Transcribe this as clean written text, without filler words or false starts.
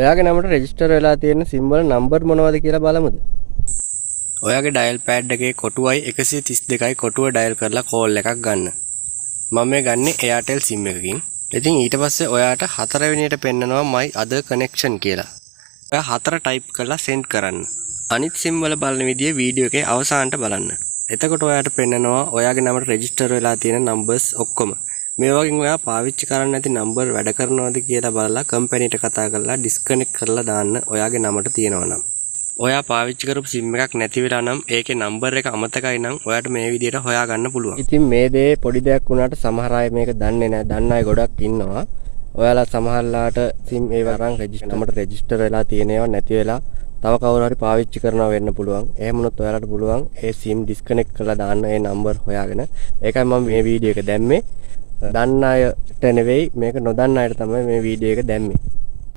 ඔයාගේ නමට රෙජිස්ටර් වෙලා තියෙන සිම්වල නම්බර් මොනවද කියලා බලමුද? ඔයාගේ ඩයල් පෑඩ් එකේ කොටුවයි 132යි කොටුව ඩයල් කරලා කෝල් එකක් ගන්න. මම මේ ගන්නේ Airtel SIM එකකින්. ඉතින් ඊට පස්සේ ඔයාට හතරවෙනියට පෙන්නනවා my other connection කියලා. ඔයා හතර ටයිප් කරලා send කරන්න. අනිත් SIM වල බලන විදිය වීඩියෝ එකේ අවසානට බලන්න. එතකොට ඔයාට පෙන්නනවා ඔයාගේ නමට රෙජිස්ටර් වෙලා තියෙන නම්බර්ස් ඔක්කොම. මේ වගේ ඔයා පාවිච්චි කරන්නේ නැති නම්බර් වැඩ කරනවද කියලා බලලා කම්පැනිට කතා කරලා ඩිස්කනෙක්ට් කරලා දාන්න ඔයාගේ නමට තියෙනවා නම්. ඔයා පාවිච්චි කරපු SIM එකක් නැති වෙලා නම් ඒකේ නම්බර් එක අමතකයි නම් ඔයාට මේ විදිහට හොයාගන්න පුළුවන්. ඉතින් මේ දේ පොඩි දෙයක් වුණාට සමහර අය මේක දන්නේ නැහැ. දන්න අය ගොඩක් ඉන්නවා. ඔයාලා සමහරලාට SIM ඒව අරන් නමට රෙජිස්ටර් වෙලා තියෙනවා නැති වෙලා තව කවුරු හරි පාවිච්චි කරනවා වෙන්න පුළුවන්. එහෙම වුණොත් ඔයාලට පුළුවන් ඒ SIM ඩිස්කනෙක්ට් කරලා දාන්න ඒ නම්බර් හොයාගෙන. ඒකයි මම මේ වීඩියෝ එක දැම්මේ. දන්න අයට නෙවෙයි මේක නොදන්න අයට තමයි මේ වීඩියෝ එක දැම්මේ.